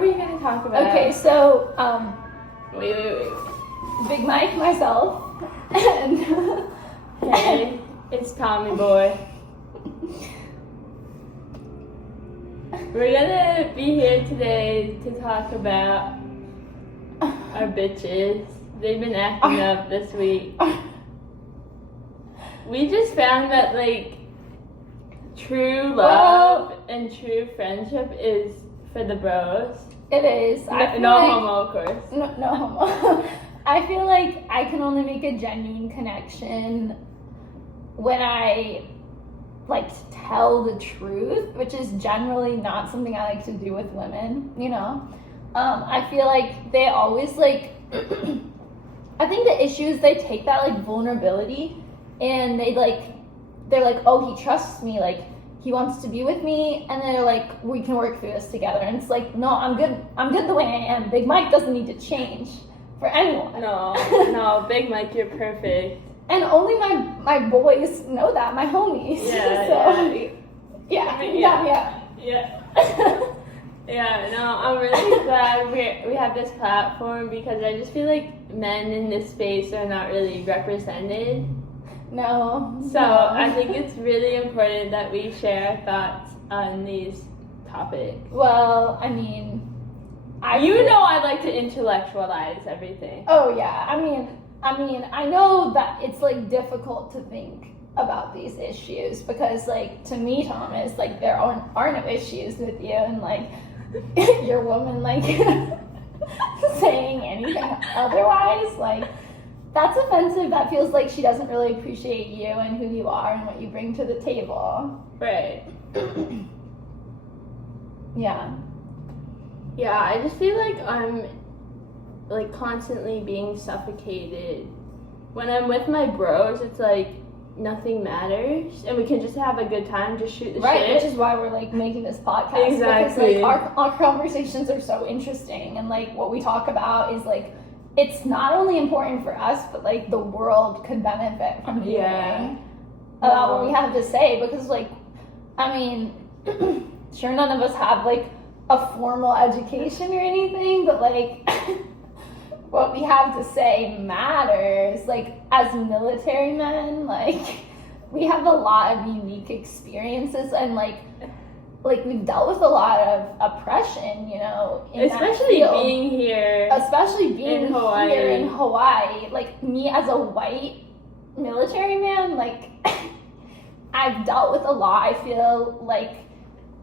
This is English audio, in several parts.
are we gonna talk about? Okay, so Wait. Big Mike, myself, and Hey, it's Tommy Boy. We're gonna be here today to talk about our bitches. They've been acting up this week. We just found that like true love and true friendship is for the bros. it is. No homo, of course. No homo. I feel like I can only make a genuine connection when I like to tell the truth, which is generally not something I like to do with women, you know? I feel like they always like, I think the issue is they take that like vulnerability and they're like, oh, he trusts me, like he wants to be with me, and they're like, we can work through this together. And it's like, no, I'm good the way I am. Big Mike doesn't need to change for anyone. No, Big Mike, you're perfect. And only my boys know that, my homies. Yeah, so, yeah. I mean, You got me out. Yeah. Yeah, no, I'm really glad we have this platform because I just feel like men in this space are not really represented. No. So I think it's really important that we share our thoughts on these topics. Well, I mean, I like to intellectualize everything. Oh yeah, I mean, I know that it's like difficult to think about these issues because, like, to me, Thomas, like there are no issues with you, and like your woman like saying anything otherwise, like that's offensive. That feels like she doesn't really appreciate you and who you are and what you bring to the table. Right. Yeah. Yeah, I just feel like I'm like constantly being suffocated. When I'm with my bros, it's like nothing matters and we can just have a good time, just shoot the Right, shit. which is why we're like making this podcast. Exactly. Because like our conversations are so interesting, and like what we talk about is like it's not only important for us, but like the world could benefit from hearing about what we have to say. Because like, I mean, sure, none of us have like a formal education or anything, but like what we have to say matters. Like as military men, like we have a lot of unique experiences, and like we've dealt with a lot of oppression, you know, especially being here in Hawaii. Like me as a white military man, like I've dealt with a lot. I feel like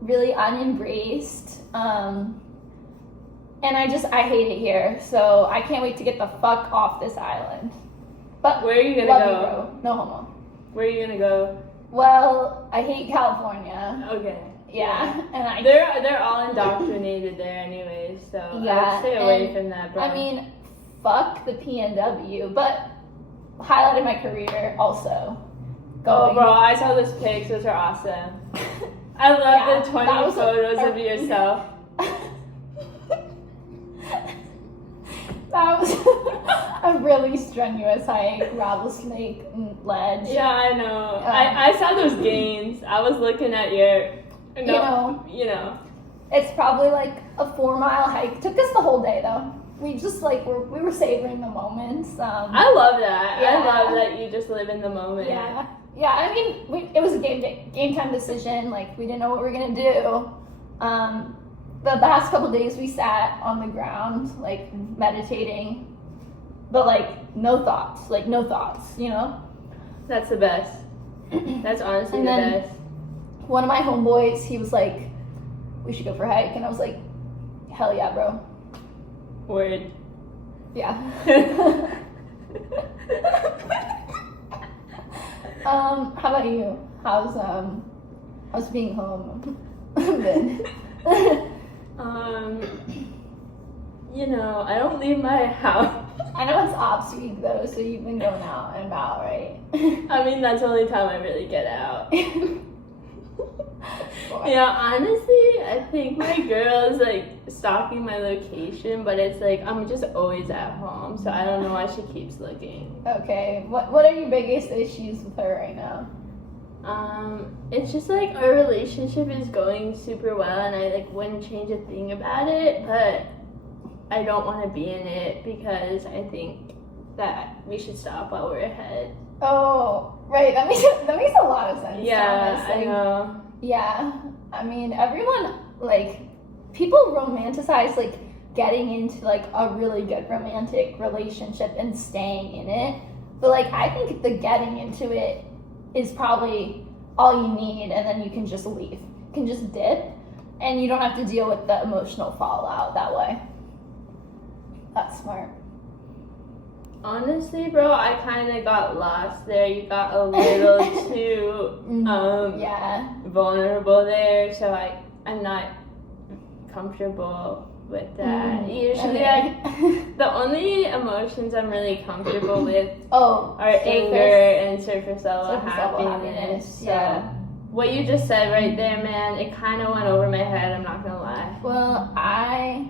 really unembraced, and I hate it here, so I can't wait to get the fuck off this island. But where are you gonna love go? You, bro. No homo. Where are you gonna go? Well, I hate California. Okay. Yeah, and they're all indoctrinated there anyways, so I would stay away from that. Bro. I mean, fuck the PNW, but highlighted my career also. Oh, bro, I saw those pics. Those are awesome. I love the 20 photos of yourself. That was a really strenuous hike, rattlesnake ledge. Yeah, I know. I saw those gains. I was looking at your, you know. It's probably like a 4-mile hike. Took us the whole day though. We just like we were savoring the moments. I love that. Yeah. I love that you just live in the moment. Yeah. I mean, it was a game time decision. Like we didn't know what we were gonna do. The past couple days we sat on the ground, like meditating, but like no thoughts, you know? That's the best. That's honestly and the then best. One of my homeboys, he was like, we should go for a hike. And I was like, hell yeah, bro. Word. Yeah. How about you? How's being home been? I don't leave my house. I know it's ops week though, so you've been going out and about, right? I mean, that's the only time I really get out. Honestly, I think my girl is like stalking my location, but it's like I'm just always at home, so I don't know why she keeps looking. Okay, what are your biggest issues with her right now? It's just like our relationship is going super well, and I like wouldn't change a thing about it, but I don't want to be in it because I think that we should stop while we're ahead. Oh, right. That makes a lot of sense. Yeah, Thomas. I Like, know. yeah. I mean, everyone, like, people romanticize, like, getting into, like, a really good romantic relationship and staying in it. But, like, I think the getting into it is probably all you need, and then you can just leave. You can just dip, and you don't have to deal with the emotional fallout that way. That's smart. Honestly, bro, I kind of got lost there. You got a little too Yeah. vulnerable there, so I'm not comfortable with that. Usually, the only emotions I'm really comfortable with are anger and surface level happiness. So Yeah. what you just said right there, man, it kind of went over my head. I'm not gonna lie. Well, I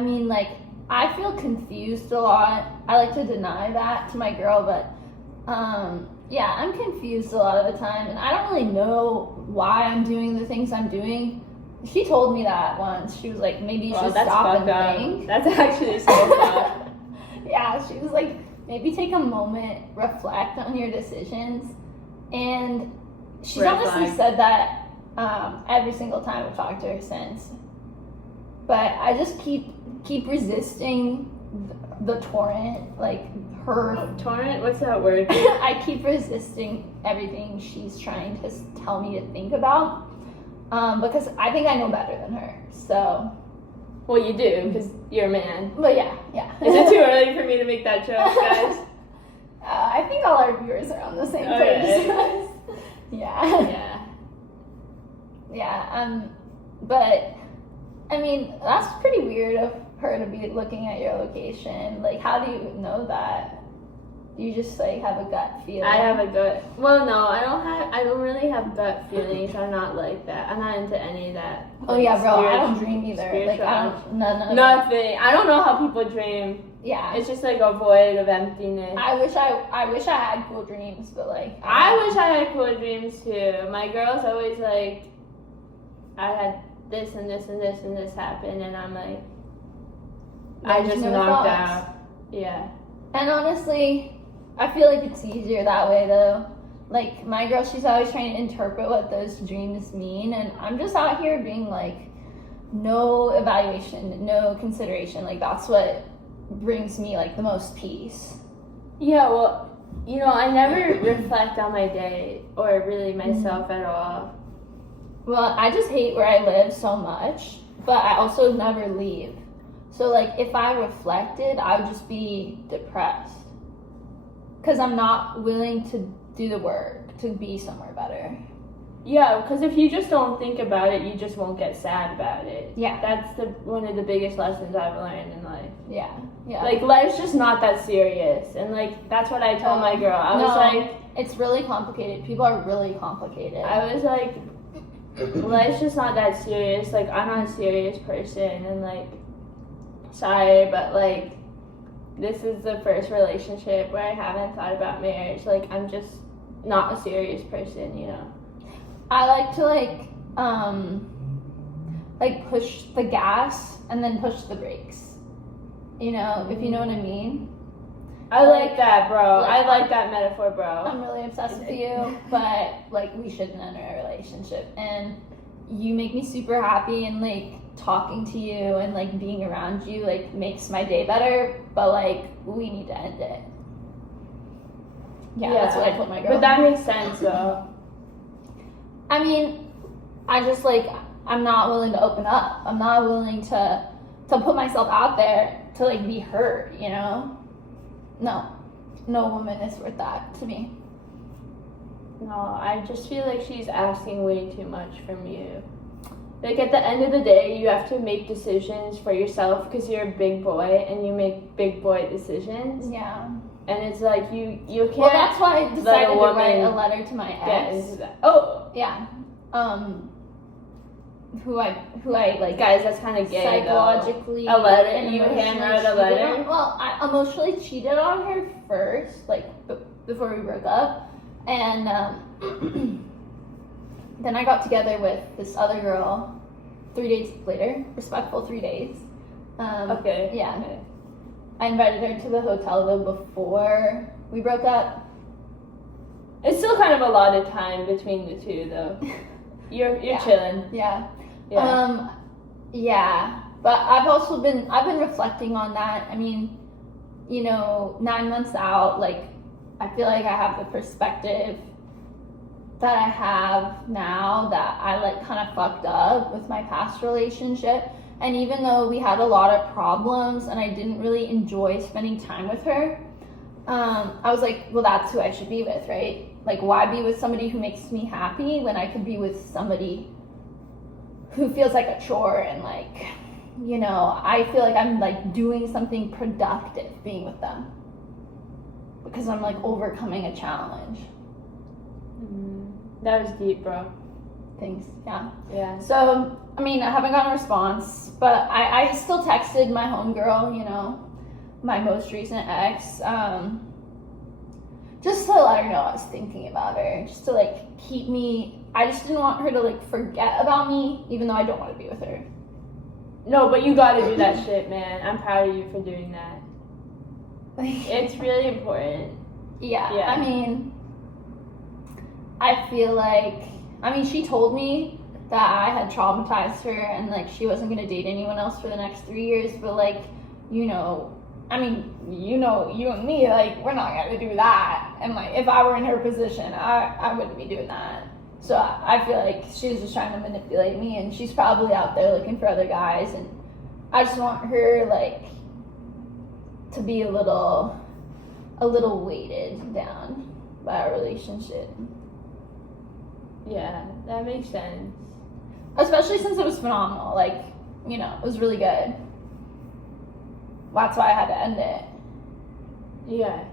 mean, like, I feel confused a lot. I like to deny that to my girl, but yeah, I'm confused a lot of the time, and I don't really know why I'm doing the things I'm doing. She told me that once. She was like, maybe you should stop and think. That's actually so fucked. Yeah, she was like, maybe take a moment, reflect on your decisions, and she's honestly said that every single time I've talked to her since. But I just keep resisting the torrent, like her torrent. What's that word? I keep resisting everything she's trying to tell me to think about, because I think I know better than her. So, well, you do because you're a man. But yeah. Is it too early for me to make that joke, guys? I think all our viewers are on the same page. Yeah. But I mean, that's pretty weird of her to be looking at your location. Like, how do you know that? Do you just like have a gut feeling? I have a gut. Well, no, I don't really have gut feelings. I'm not like that. I'm not into any of that. Oh yeah, bro. I don't dream either. Like, I don't. None. Nothing. I don't know how people dream. Yeah. It's just like a void of emptiness. I wish I had cool dreams, but like. I wish I had cool dreams too. My girl's always like, I had this and this and this and this happen, and I'm like, I just knocked out. Yeah. And honestly, I feel like it's easier that way though. Like, my girl, she's always trying to interpret what those dreams mean, and I'm just out here being like, no evaluation, no consideration. Like, that's what brings me like the most peace. Yeah, well, I never reflect on my day or really myself at all. Well, I just hate where I live so much, but I also never leave. So, like, if I reflected, I would just be depressed. Because I'm not willing to do the work to be somewhere better. Yeah, because if you just don't think about it, you just won't get sad about it. Yeah. That's one of the biggest lessons I've learned in life. Yeah. Like, life's just not that serious. And, like, that's what I told my girl. I was like... It's really complicated. People are really complicated. I was like... life's just not that serious. Like, I'm not a serious person, and like, sorry, but like, this is the first relationship where I haven't thought about marriage. Like, I'm just not a serious person, I like to like push the gas and then push the brakes. If you know what I mean. I like that, bro. I like that metaphor, bro. I'm really obsessed with you, but like, we shouldn't enter a relationship. And you make me super happy, and like talking to you and like being around you like makes my day better. But like, we need to end it. Yeah, that's what I told my girl. But that makes sense, though. I mean, I just like, I'm not willing to open up. I'm not willing to put myself out there to like be hurt. No woman is worth that to me. No, I just feel like she's asking way too much from you. Like, at the end of the day, you have to make decisions for yourself because you're a big boy and you make big boy decisions. Yeah. And it's like, you can't. Well, that's why I decided to write a letter to my ex. Oh. Yeah. Who I like. Guys, that's kind of gay, psychologically. Though. A letter? You handwrote a letter? Well, I emotionally cheated on her first, like, before we broke up. And then I got together with this other girl 3 days later, respectful 3 days. Okay. Yeah. Okay. I invited her to the hotel though before we broke up. It's still kind of a lot of time between the two, though. You're Yeah. chilling. Yeah. Yeah. Yeah. But I've been reflecting on that. I mean, 9 months out, like, I feel like I have the perspective that I have now that I like kind of fucked up with my past relationship. And even though we had a lot of problems and I didn't really enjoy spending time with her, I was like, well, that's who I should be with, right? Like, why be with somebody who makes me happy when I could be with somebody who feels like a chore and like, I feel like I'm like doing something productive being with them because I'm like overcoming a challenge. That was deep, bro. Things, yeah. Yeah. So, I mean, I haven't gotten a response, but I still texted my homegirl, my most recent ex, just to let her know I was thinking about her, just to like keep me. I just didn't want her to like forget about me, even though I don't want to be with her. No, but you gotta do that shit, man. I'm proud of you for doing that. It's really important. Yeah. Yeah. I mean, I feel like, she told me that I had traumatized her and like she wasn't gonna date anyone else for the next 3 years, but like, you and me, like, we're not gonna do that. And like, if I were in her position, I wouldn't be doing that. So I feel like she was just trying to manipulate me, and she's probably out there looking for other guys, and I just want her like to be a little weighted down by our relationship. Yeah, that makes sense. Especially since it was phenomenal. Like, it was really good. That's why I had to end it. Yeah.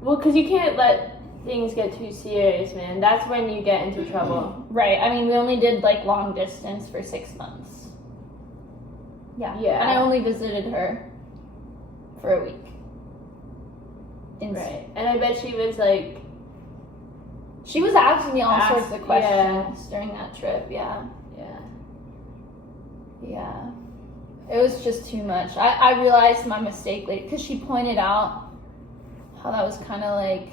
Well, because you can't let things get too serious, man. That's when you get into trouble. Right. We only did like long distance for 6 months. Yeah. Yeah. And I only visited her for a week. Right. And I bet she was like... She was asking me all sorts of questions yeah. during that trip. Yeah. Yeah. Yeah. It was just too much. I realized my mistake later because she pointed out how that was kind of like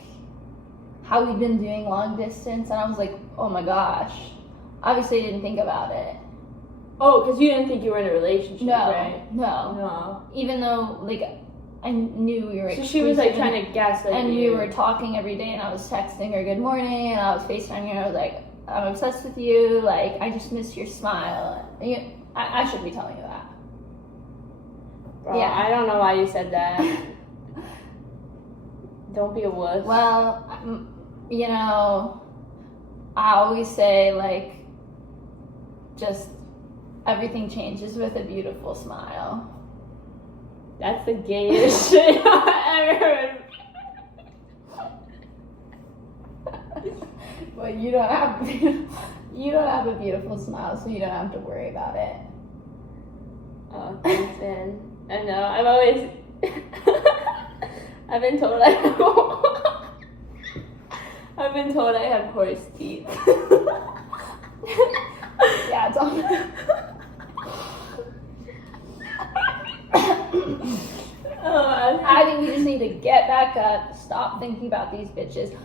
how we've been doing long distance, and I was like, oh my gosh. Obviously, I didn't think about it. Oh, because you didn't think you were in a relationship, No, right? no. Even though, like, I knew we were So she was, like, exclusive trying to gaslight and you. we were talking every day, and I was texting her good morning, and I was FaceTiming her. I was like, I'm obsessed with you. Like, I just miss your smile. I should be telling you that. Bro, Yeah. I don't know why you said that. Don't be a wuss. Well, I always say, like, just everything changes with a beautiful smile. That's the gayest shit I've ever heard. But you don't have a beautiful smile, so you don't have to worry about it. Oh, thanks, man. I know. I'm always... I've been told I have horse teeth. Yeah, it's all. I think we just need to get back up, stop thinking about these bitches.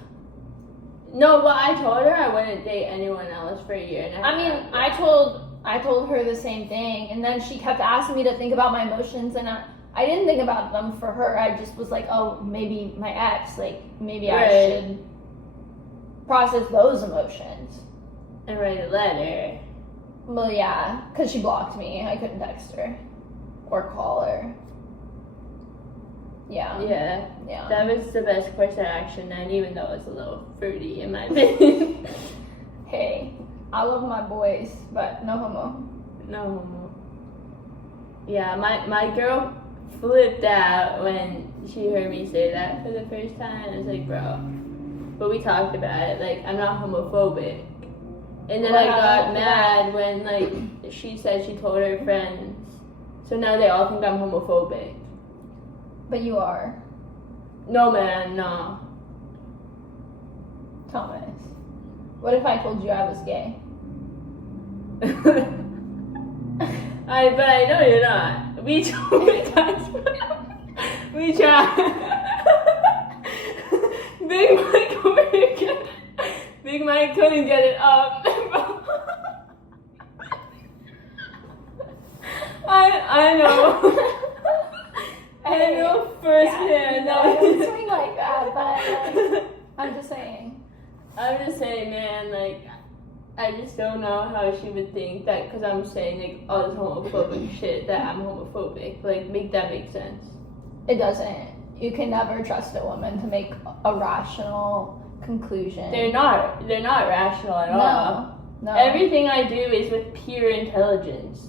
No, but I told her I wouldn't date anyone else for a year and a half. I told her the same thing, and then she kept asking me to think about my emotions, and I didn't think about them for her. I just was like, oh, maybe my ex, like, maybe I should process those emotions. And write a letter. Well, yeah, because she blocked me. I couldn't text her or call her. Yeah. Yeah. That was the best course of action then, even though it's a little fruity in my opinion. Hey, I love my boys, but no homo. No homo. Yeah, my girl flipped out when she heard me say that for the first time. I was like, bro. But we talked about it. Like, I'm not homophobic. And then I got mad when, like, she said she told her friends. So now they all think I'm homophobic. But you are. No, man, no. Thomas, what if I told you I was gay? But I know you're not. We tried. We tried. Big Mike over here. Big Mike couldn't get it up. I know. I know firsthand. Yeah, I don't swing like that, but like, I'm just saying. I'm just saying, man, like, I just don't know how she would think that because I'm saying, like, all this homophobic shit that I'm homophobic. Like, make that make sense. It doesn't. You can never trust a woman to make a rational conclusion. They're not rational at all. No. Everything I do is with pure intelligence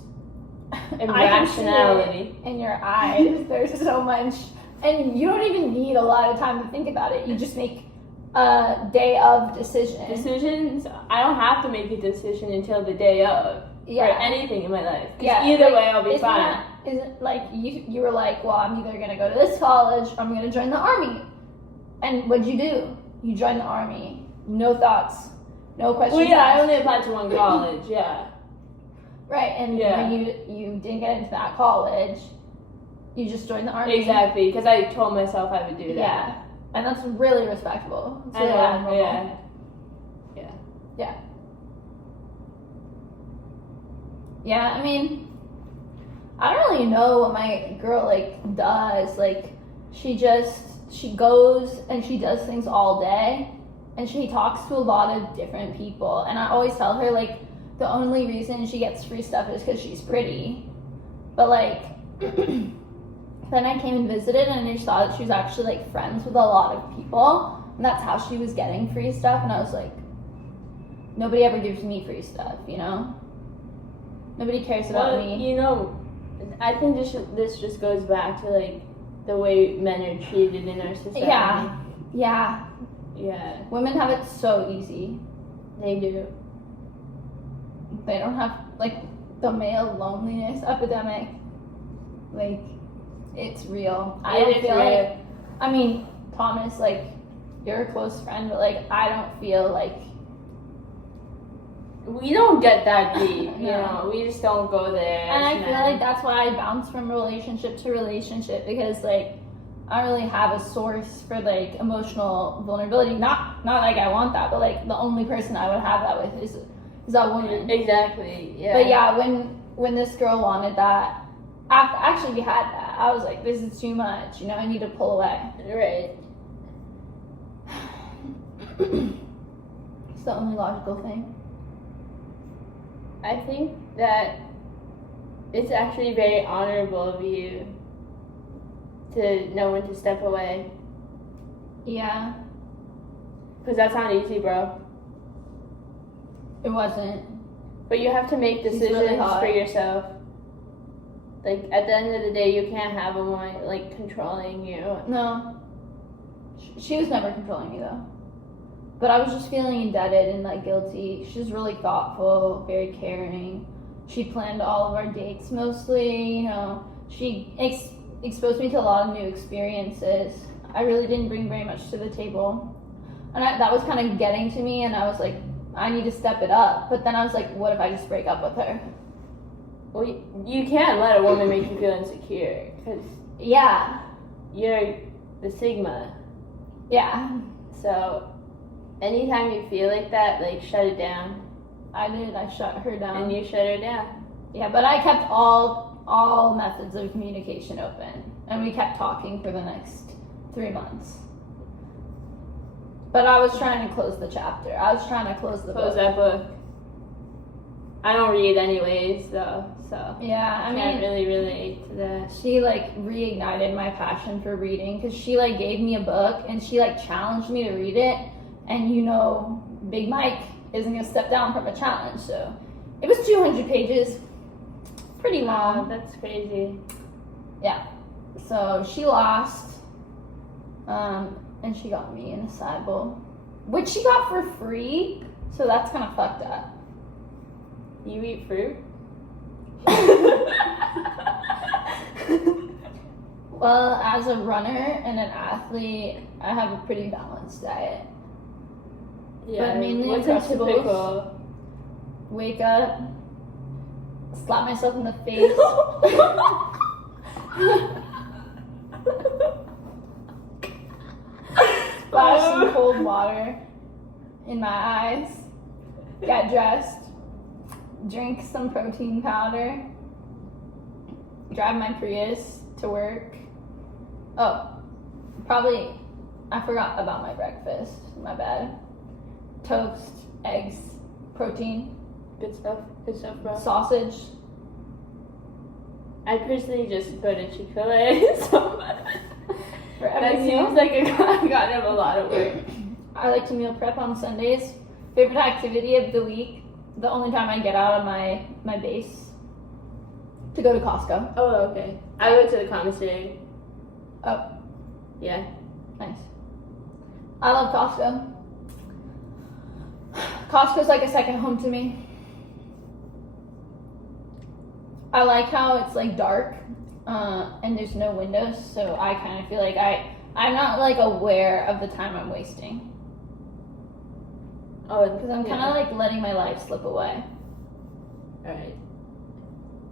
and I can see rationality. it in your eyes. There's so much, and you don't even need a lot of time to think about it. You just make a day of decision. Decisions, I don't have to make a decision until the day of for anything in my life. Yeah, either like, way, I'll be fine. Isn't like you were like, well, I'm either gonna go to this college or I'm gonna join the army. And what'd you do? You joined the army. No thoughts, no questions. Well, yeah, I asked. only applied to one college. Yeah. Right, and when you didn't get into that college, you just joined the army. Exactly, because I told myself I would do that. Yeah, and that's really respectable. It's really admirable. Yeah, I mean, I don't really know what my girl like does. Like, she goes and she does things all day, and she talks to a lot of different people. And I always tell her like the only reason she gets free stuff is because she's pretty. But like, then I came and visited, and I saw that she was actually like friends with a lot of people, and that's how she was getting free stuff. And I was like, nobody ever gives me free stuff, you know? Nobody cares about me. You know, I think this just goes back to like the way men are treated in our society. Yeah. Women have it so easy. They do. They don't have like the male loneliness epidemic. Like, it's real. I don't feel like, I mean, Thomas, like, you're a close friend, but like, I don't feel like we don't get that deep, you know. We just don't go there. And I feel like that's why I bounce from relationship to relationship, because like I don't really have a source for like emotional vulnerability. Not like I want that, but like the only person I would have that with is that woman. Exactly. Yeah. But yeah, when this girl wanted that, actually we had that, I was like, this is too much. You know, I need to pull away. Right. It's the only logical thing. I think that it's actually very honorable of you to know when to step away. Yeah. Because that's not easy, bro. It wasn't. But you have to make decisions really for yourself. Like, at the end of the day, you can't have a woman, like, controlling you. No. She was never controlling me, though. But I was just feeling indebted and like guilty. She's really thoughtful, very caring. She planned all of our dates mostly, you know. She exposed me to a lot of new experiences. I really didn't bring very much to the table. And that was kind of getting to me, and I was like, I need to step it up. But then I was like, what if I just break up with her? Well, you can't let a woman make you feel insecure, because you're the Sigma. Yeah. So anytime you feel like that, like, shut it down. I did. I shut her down. And you shut her down. Yeah, but I kept all methods of communication open, and we kept talking for the next 3 months. But I was trying to close the chapter. I was trying to close the book. That book. I don't read anyways, though, so yeah, I can't really relate to that. She like reignited my passion for reading, because she like gave me a book and she like challenged me to read it. And you know, Big Mike isn't gonna step down from a challenge, so it was 200 pages, pretty long. That's crazy. Yeah, so she lost, and she got me an acai bowl, which she got for free, so that's kind of fucked up. You eat fruit? Well, as a runner and an athlete, I have a pretty balanced diet. Yeah. mainly what's a Uncrustables. typical? Wake up, slap myself in the face. Splash some cold water in my eyes. Get dressed. Drink some protein powder. Drive my Prius to work. Oh, probably I forgot about my breakfast. My bad. Toast, eggs, protein, Good stuff. Good stuff, bro. sausage. I personally just go to Chick-fil-A. So For every that meal. seems like a kind of a lot of work. I like to meal prep on Sundays. Favorite activity of the week. The only time I get out of my base. To go to Costco. Oh, okay. I go to the commissary. Oh, Yeah. nice. I love Costco. Costco's like a second home to me. I like how it's like dark and there's no windows, so I kind of feel like I'm not like aware of the time I'm wasting Oh, because I'm kind of like letting my life slip away. Alright.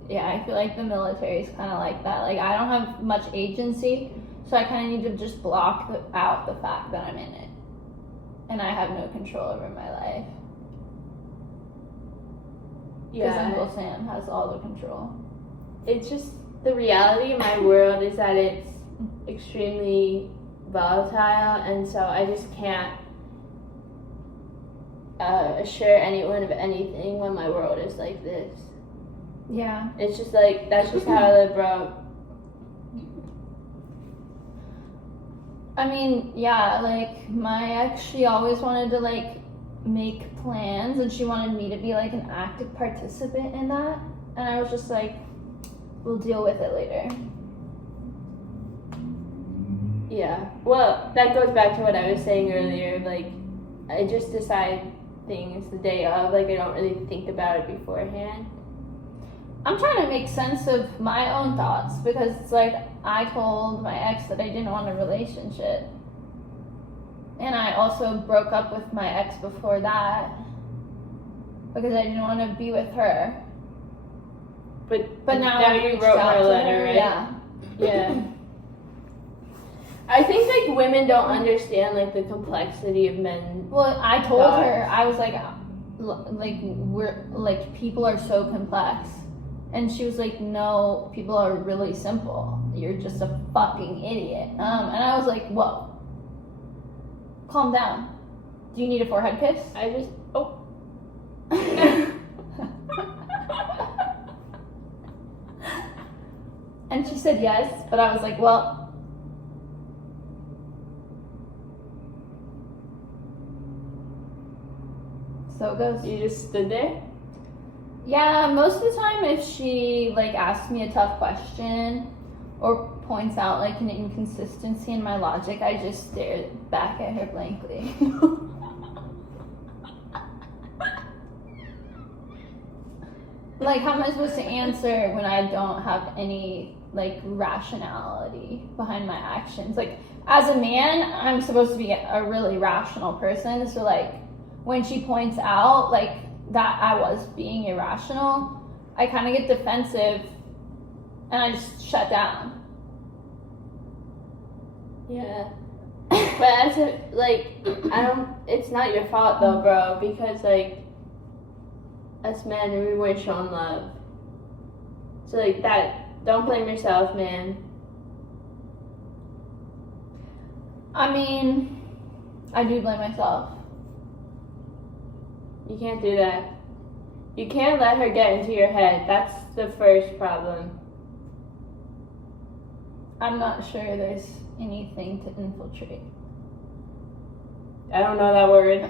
Yeah, I feel like the military is kind of like that. Like I don't have much agency, so I kind of need to just block out the fact that I'm in it, and I have no control over my life. Because Yeah. Uncle Sam has all the control. It's just the reality of my world is that it's extremely volatile, and so I just can't assure anyone of anything when my world is like this. Yeah. It's just like that's just how I live, bro. I mean, yeah, like my ex, she always wanted to like make plans and she wanted me to be like an active participant in that. And I was just like, we'll deal with it later. Yeah. Well, that goes back to what I was saying earlier. Like, I just decide things the day of. Like, I don't really think about it beforehand. I'm trying to make sense of my own thoughts because it's like I told my ex that I didn't want a relationship. And I also broke up with my ex before that because I didn't want to be with her. But now now I've you reached wrote out her a to letter, right? Yeah. Yeah. I think like women don't understand like the complexity of men. Well, I told Thoughts. her, I was like we're like people are so complex, and she was like, no, people are really simple. You're just a fucking idiot. And I was like, whoa, calm down. Do you need a forehead kiss? I just And she said yes, but I was like, well. So it goes. you just stood there. Yeah, most of the time if she like asks me a tough question or points out like an inconsistency in my logic, I just stare back at her blankly. Like, how am I supposed to answer when I don't have any like rationality behind my actions? Like, as a man, I'm supposed to be a really rational person, so like when she points out like that I was being irrational, I kind of get defensive and I just shut down. Yeah. But as a, like, it's not your fault though, bro, because like us men, we weren't shown love. So like that, don't blame yourself, man. I mean, I do blame myself. You can't do that. You can't let her get into your head. That's the first problem. I'm not sure there's anything to infiltrate. I don't know that word.